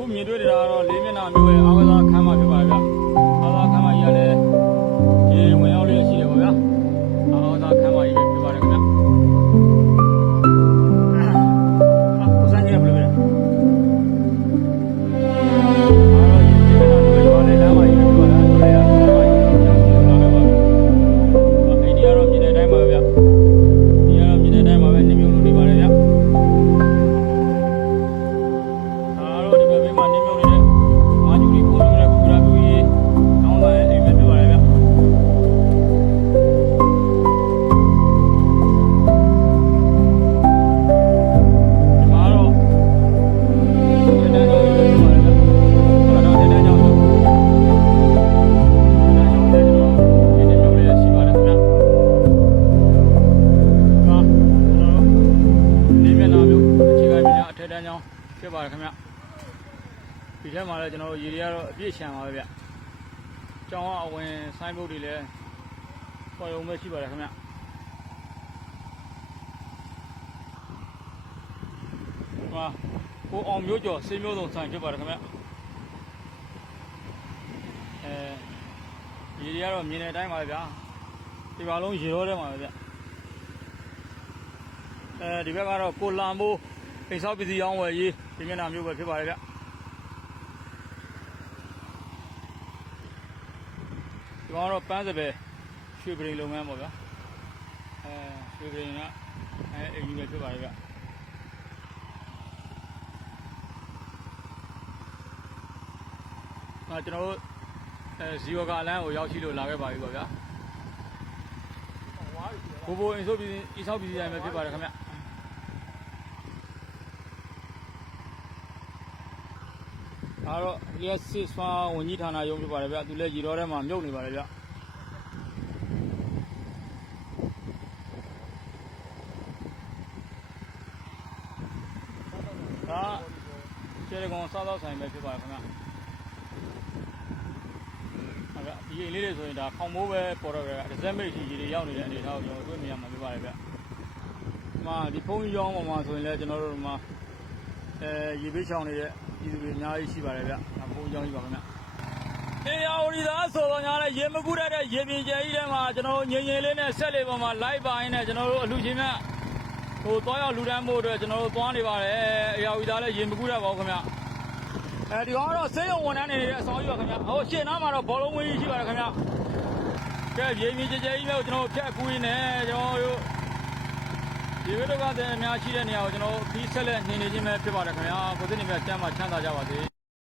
အခုမြင်တွေ့နေတာကတော့လေးမျက်နှာမျိုးရဲ့အားကစားခန်းမဖြစ်ပါဗျ။အားကစားခန်းမကြီးကလည်းရေဝင်ရောက်လျက်ရှိတယ်ပေါ့ဗျာ။အားကစားခန်းမကြီးပဲဖြစ်ပါတယ်ခင်ဗျာ။အခုစမ်းကြည့်ရဘယ်လိုလဲ။အားတော့ရေမျက်နှာမျိုးရွာလေးလမ်းမကြီးပဲဖြစ်ပါလား။ဆိုရလမ်းမကြီးလာခဲ့ပါ။အိန္ဒိယတော့မြင်တဲ့အတိုင်းပါပဲဗျာ။ဒီကတော့မြင်တဲ့အတိုင်းပါပဲနေမျိုးလိုနေပါတယ်ဗျာ။ဖြစ်ပါတယ်ခင်ဗျဒီထဲမှာလည်းကျွန်တော်ရေတွေကတော့အပြည့်ချန်ပါပဲဗျကျောင်းအဝင်ဆိုင်းဘုတ်တွေလည်းပေါ်ရုံပဲရှိပါတယ်ခင်ဗျဟာကိုအောင်မျိုးကျော်စေးမျိုးစုံဆိုင်ဖြစ်ပါတယ်ခင်ဗျရေတွေကတော့မြင်တဲ့အတိုင်းပါပဲဗျဒီပါလုံးရေရောထဲမှာပဲဗျဒီဘက်ကတော့ကိုလာမိုးအိမ်ဆောက်ပစ္စည်းရောင်းဝယ်ရေးဒီမျက်နှာမျိုးပဲဖြစ်ပါတယ်ဗျဒီကောင်တော့ပန်းစပယ်ရွှေပရင်လုပ်ငန်းပေါ့ဗျာရွှေပရင်ကအိမ်ကြီးပဲဖြစ်ပါတယ်ဗျကျွန်တော်တို့ဇီဝကအလန်းကိုရောက်ရှိလို့လာခဲ့ပါပြီပေါ့ဗျာဘိုးဘိုးအိမ်ဆောက်ပစ္စည်းဆိုင်ပဲဖြစ်ပါတယ်ခင်ဗျအားတော့လျက်စစ်စွာဝန်ကြီးဌာနရုံးဖြစ်ပါတယ်ဗျသူလည်းရေတော်ထဲမှာမြုပ်နေပါတယ်ဗျဒါကျေရကောင်စားတော့ဆိုင်ပဲဖြစ်ပါတယ်ခင်ဗျဟုတ်ကဲ့ဒီအိမ်လေးတွေဆိုရင်ဒါခေါင်မိုးပဲပေါ်တော့ဗျဒဇက်မိတ်ရှိရေတွေရောက်နေတဲ့အနေအထားကိုကျွန်တော်တွေ့မြင်ရမှာဖြစ်ပါတယ်ဗျဒီဖုန်းကြီးရောင်းပေါ်မှာဆိုရင်လည်းကျွန်တော်တို့မှာရေပေးချောင်းနေတဲ့ပြည်သူတွေအများကြီးရှိပါတယ်ဗျဘုံကြောင်းကြီးပါခင်ဗျအေယာဝတီသားဆိုတော့ညာလဲရေမကူတတ်တဲ့ရေပြင်ကျယ်ကြီးထဲမှာကျွန်တော်ငြိမ်ငြိမ်လေးနဲ့ဆက်လေးပေါ်မှာလိုက်ပါရင်းနဲ့ကျွန်တော်တို့အလှရှင်မြတ်သွားရောက်လူတန်းဖို့အတွက်ကျွန်တော်တို့သွားနေပါတယ်အေယာဝတီသားလည်းရေမကူတတ်ပါဘူးခင်ဗျဒီကောင်ကတော့ဆေးရုံဝန်ထမ်းနေတဲ့အဆောင်ကြီးပါခင်ဗျဟိုရှေ့နားမှာတော့ဘောလုံးဝင်းကြီးရှိပါတယ်ခင်ဗျကဲရေပြင်ကျယ်ကြီးမျိုးကျွန်တော်ဖြတ်ကူးရင်းနဲ့ကျွန်တော်တို့ဒီဝိဒုက္ခတဲ့အများရှိတဲ့နေရာကိုကျွန်တော်ခီးဆက်လက်နေခြင်းပဲဖြစ်ပါတယ်ခင်ဗျာကိုသိနေမြတ်ကျမ်းမှာချမ်းသာကြပါစေ